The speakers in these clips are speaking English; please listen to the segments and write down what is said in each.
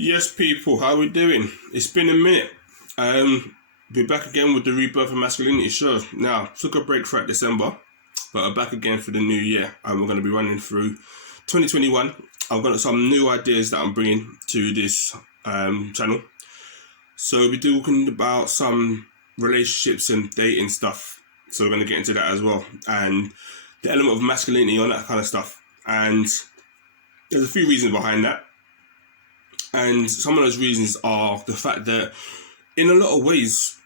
Yes, people, how we doing? It's been a minute. We're back again with the Rebirth of Masculinity show. Now, took a break throughout December, but I'm back again for the new year, and we're going to be running through 2021. I've got some new ideas that I'm bringing to this channel. So we're talking about some relationships and dating stuff. So we're going to get into that as well, and the element of masculinity on that kind of stuff. And there's a few reasons behind that. And some of those reasons are the fact that in a lot of ways,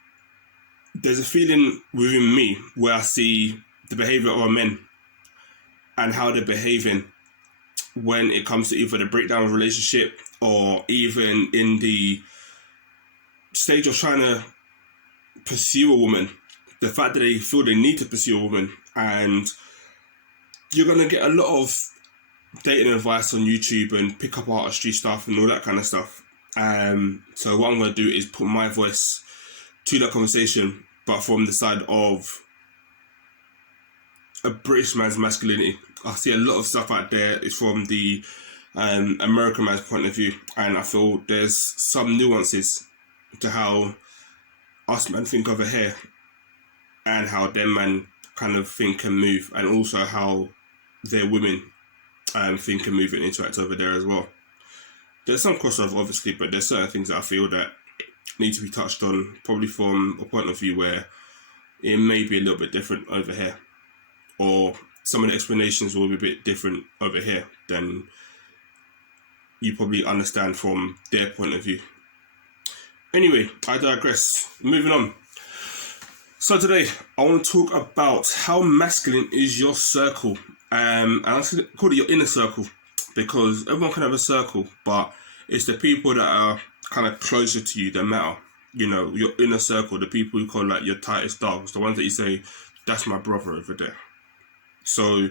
there's a feeling within me where I see the behavior of our men and how they're behaving when it comes to either the breakdown of a relationship or even in the stage of trying to pursue a woman. The fact that they feel they need to pursue a woman, and you're going to get a lot of dating advice on YouTube and pick up artistry stuff and all that kind of stuff. So what I'm going to do is put my voice to that conversation, but from the side of a British man's masculinity. I see a lot of stuff out there is from the American man's point of view, and I feel there's some nuances to how us men think over here and how them men kind of think and move, and also how their women think and move and interact over there as well. There's some crossover obviously, but there's certain things that I feel that need to be touched on, probably from a point of view where it may be a little bit different over here, or some of the explanations will be a bit different over here than you probably understand from their point of view. Anyway, I digress. Moving on. So today I want to talk about how masculine is your circle. And I call it your inner circle, because everyone can have a circle, but it's the people that are kind of closer to you that matter. You know, your inner circle, the people you call like your tightest dogs, the ones that you say, that's my brother over there. So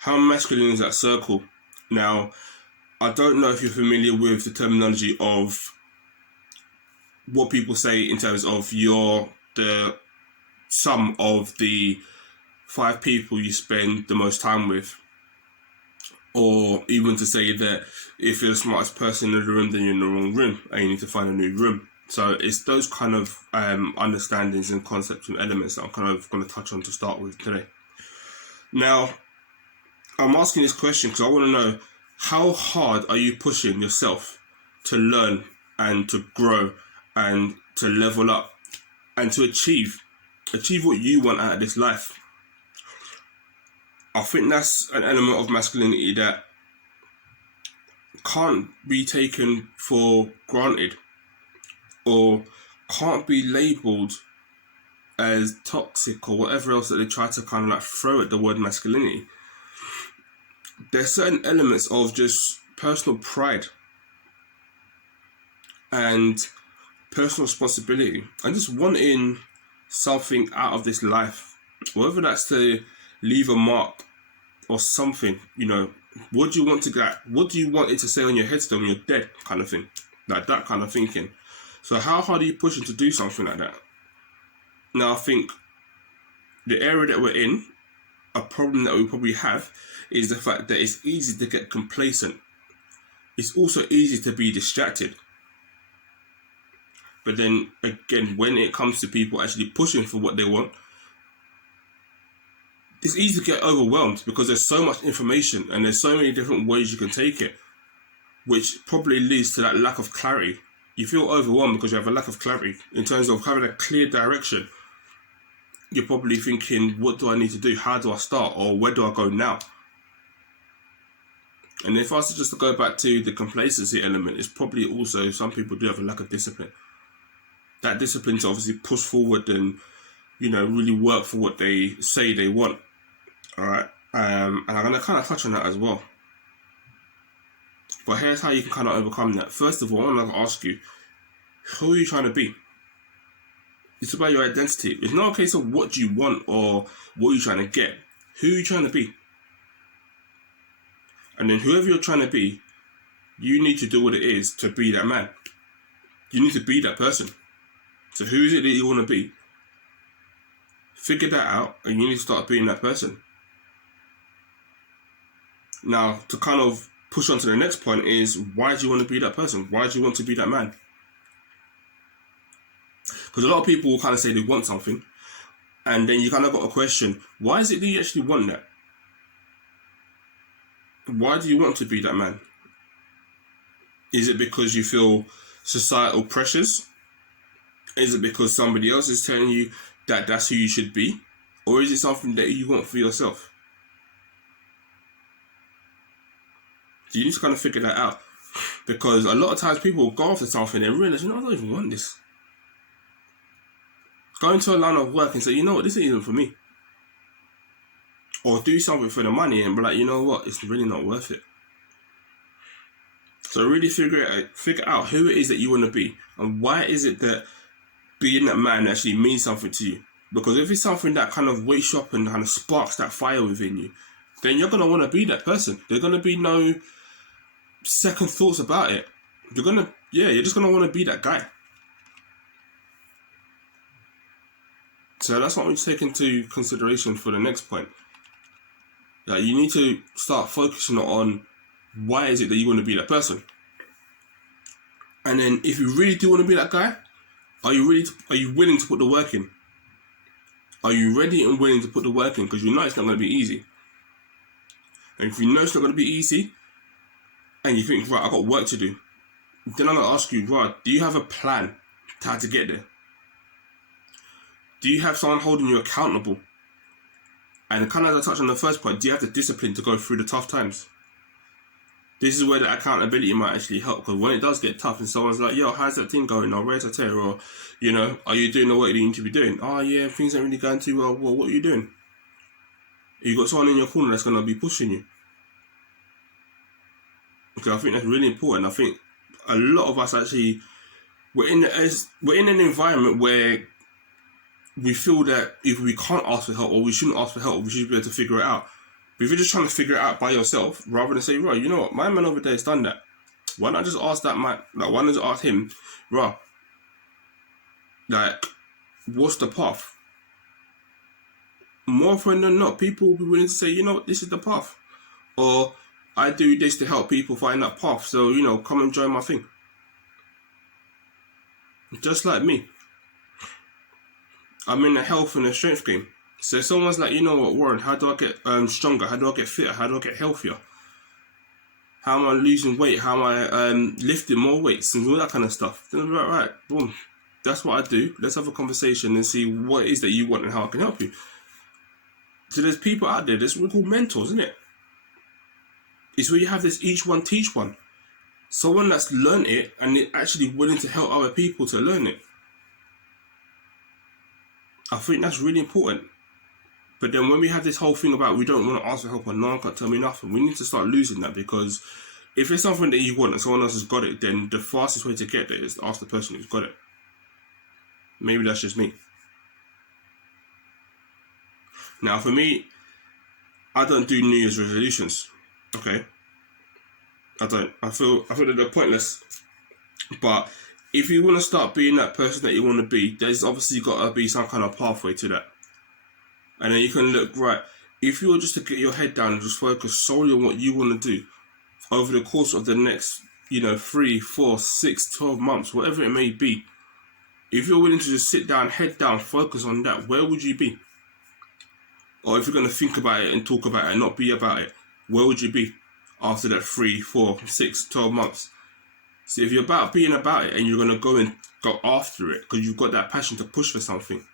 how masculine is that circle? Now, I don't know if you're familiar with the terminology of what people say in terms of you're the sum of the 5 people you spend the most time with, or even to say that if you're the smartest person in the room, then you're in the wrong room and you need to find a new room. So it's those kind of understandings and concepts and elements that I'm kind of going to touch on to start with today. Now, I'm asking this question because I want to know, how hard are you pushing yourself to learn and to grow and to level up and to achieve what you want out of this life? I think that's an element of masculinity that can't be taken for granted, or can't be labelled as toxic or whatever else that they try to kind of like throw at the word masculinity. There's certain elements of just personal pride and personal responsibility and just wanting something out of this life, whether that's to leave a mark or something. You know, what do you want to get? What do you want it to say on your headstone when you're dead, kind of thing, like that kind of thinking. So how hard are you pushing to do something like that? Now, I think the area that we're in, a problem that we probably have, is the fact that it's easy to get complacent. It's also easy to be distracted. But then again, when it comes to people actually pushing for what they want, it's easy to get overwhelmed because there's so much information and there's so many different ways you can take it, which probably leads to that lack of clarity. You feel overwhelmed because you have a lack of clarity in terms of having a clear direction. You're probably thinking, what do I need to do? How do I start? Or where do I go now? And if I was just to go back to the complacency element, it's probably also some people do have a lack of discipline. That discipline to obviously push forward and, you know, really work for what they say they want. All right. And I'm going to kind of touch on that as well. But here's how you can kind of overcome that. First of all, I want to ask you, who are you trying to be? It's about your identity. It's not a case of what you want or what you're trying to get. Who are you trying to be? And then whoever you're trying to be, you need to do what it is to be that man. You need to be that person. So who is it that you want to be? Figure that out, and you need to start being that person. Now, to kind of push on to the next point is, why do you want to be that person? Why do you want to be that man? Because a lot of people will kind of say they want something, and then you kind of got a question, why is it that you actually want that? Why do you want to be that man? Is it because you feel societal pressures? Is it because somebody else is telling you that that's who you should be? Or is it something that you want for yourself? So you need to kind of figure that out. Because a lot of times people will go after something and realize, I don't even want this. Go into a line of work and say, you know what, this isn't even for me. Or do something for the money and be like, you know what, it's really not worth it. So really figure out who it is that you want to be, and why is it that being that man actually means something to you. Because if it's something that kind of wakes you up and kind of sparks that fire within you, then you're going to want to be that person. There's going to be no second thoughts about it. You're just going to want to be that guy. So that's what we take into consideration for the next point. That you need to start focusing on, why is it that you want to be that person? And then if you really do want to be that guy, are you willing to put the work in? Are you ready and willing to put the work in? Because you know it's not going to be easy. And if you know it's not going to be easy, and you think, right, I've got work to do, then I'm going to ask you, right, do you have a plan to how to get there? Do you have someone holding you accountable? And kind of as I touched on the first point, do you have the discipline to go through the tough times? This is where the accountability might actually help, because when it does get tough and someone's like, yo, how's that thing going? Or where's the tear? Or, are you doing the work that you need to be doing? Oh, yeah, things ain't really going too well. Well, what are you doing? You got someone in your corner that's going to be pushing you. Okay, I think that's really important. I think a lot of us actually, we're in an environment where we feel that if we can't ask for help, or we shouldn't ask for help, we should be able to figure it out. But if you're just trying to figure it out by yourself, rather than say, right, you know what, my man over there has done that. Why not just ask that man, why not just ask him, right, what's the path? More often than not, people will be willing to say, you know what, this is the path. Or, I do this to help people find that path, so, come and join my thing. Just like me. I'm in a health and a strength game. So if someone's like, you know what, Warren, how do I get stronger? How do I get fitter? How do I get healthier? How am I losing weight? How am I lifting more weights and all that kind of stuff? Then I'm like, right, boom. That's what I do. Let's have a conversation and see what it is that you want and how I can help you. So there's people out there, that's what we call mentors, isn't it? It's where you have this each one teach one. Someone that's learned it and is actually willing to help other people to learn it. I think that's really important. But then when we have this whole thing about we don't want to ask for help and no one can tell me nothing, we need to start losing that, because if it's something that you want and someone else has got it, then the fastest way to get there is to ask the person who's got it. Maybe that's just me. Now for me, I don't do New Year's resolutions. Okay? I don't. I feel that they're pointless. But if you want to start being that person that you want to be, there's obviously got to be some kind of pathway to that. And then you can look, right, if you were just to get your head down and just focus solely on what you want to do over the course of the next, 3, 4, 6, 12 months, whatever it may be, if you're willing to just sit down, head down, focus on that, where would you be? Or if you're going to think about it and talk about it and not be about it, where would you be after that 3, 4, 6, 12 months? So if you're about being about it and you're going to go after it because you've got that passion to push for something,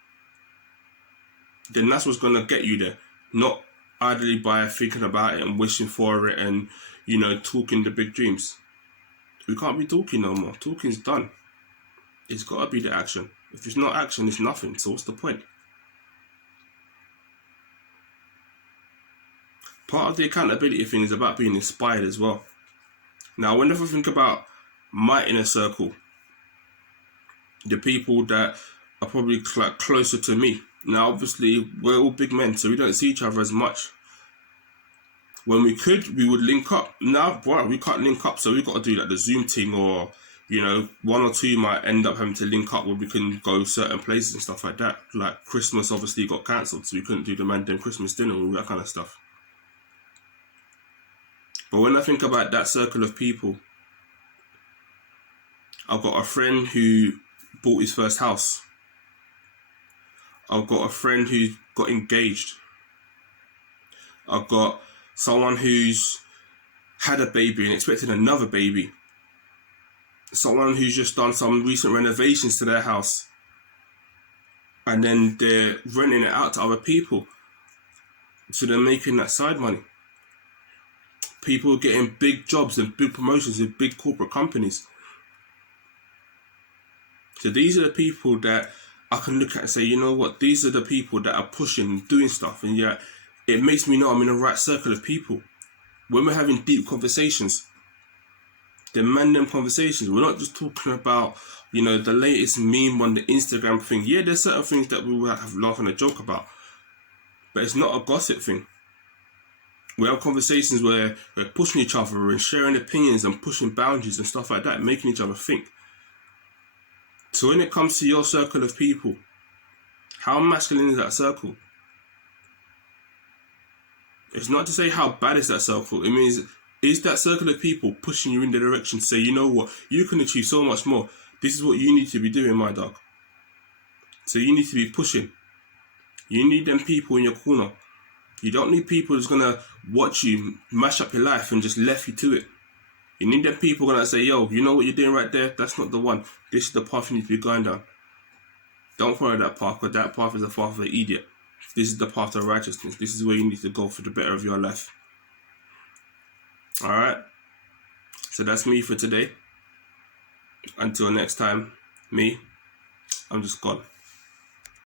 then that's what's going to get you there. Not idly by thinking about it and wishing for it and, talking the big dreams. We can't be talking no more. Talking's done. It's got to be the action. If it's not action, it's nothing. So what's the point? Part of the accountability thing is about being inspired as well. Now, whenever I think about my inner circle, the people that are probably closer to me. Now, obviously, we're all big men, so we don't see each other as much. When we could, we would link up. Now, we can't link up, so we've got to do like the Zoom thing, or, one or two might end up having to link up where we can go certain places and stuff like that. Like Christmas obviously got cancelled, so we couldn't do the Mandan Christmas dinner and all that kind of stuff. But when I think about that circle of people, I've got a friend who bought his first house. I've got a friend who got engaged. I've got someone who's had a baby and expecting another baby. Someone who's just done some recent renovations to their house. And then they're renting it out to other people. So they're making that side money. People getting big jobs and big promotions in big corporate companies. So these are the people that I can look at and say, you know what, these are the people that are pushing and doing stuff. And yeah, it makes me know I'm in the right circle of people. When we're having deep conversations, demand them conversations. We're not just talking about, the latest meme on the Instagram thing. Yeah, there's certain things that we will have laugh and a joke about. But it's not a gossip thing. We have conversations where we're pushing each other and sharing opinions and pushing boundaries and stuff like that, making each other think. So when it comes to your circle of people, how masculine is that circle? It's not to say how bad is that circle. It means, is that circle of people pushing you in the direction to say, you know what, you can achieve so much more. This is what you need to be doing, my dog. So you need to be pushing. You need them people in your corner. You don't need people who's going to watch you mash up your life and just left you to it. You need them people going to say, yo, you know what you're doing right there? That's not the one. This is the path you need to be going down. Don't follow that path, because that path is the path of an idiot. This is the path of righteousness. This is where you need to go for the better of your life. Alright? So that's me for today. Until next time, I'm just gone.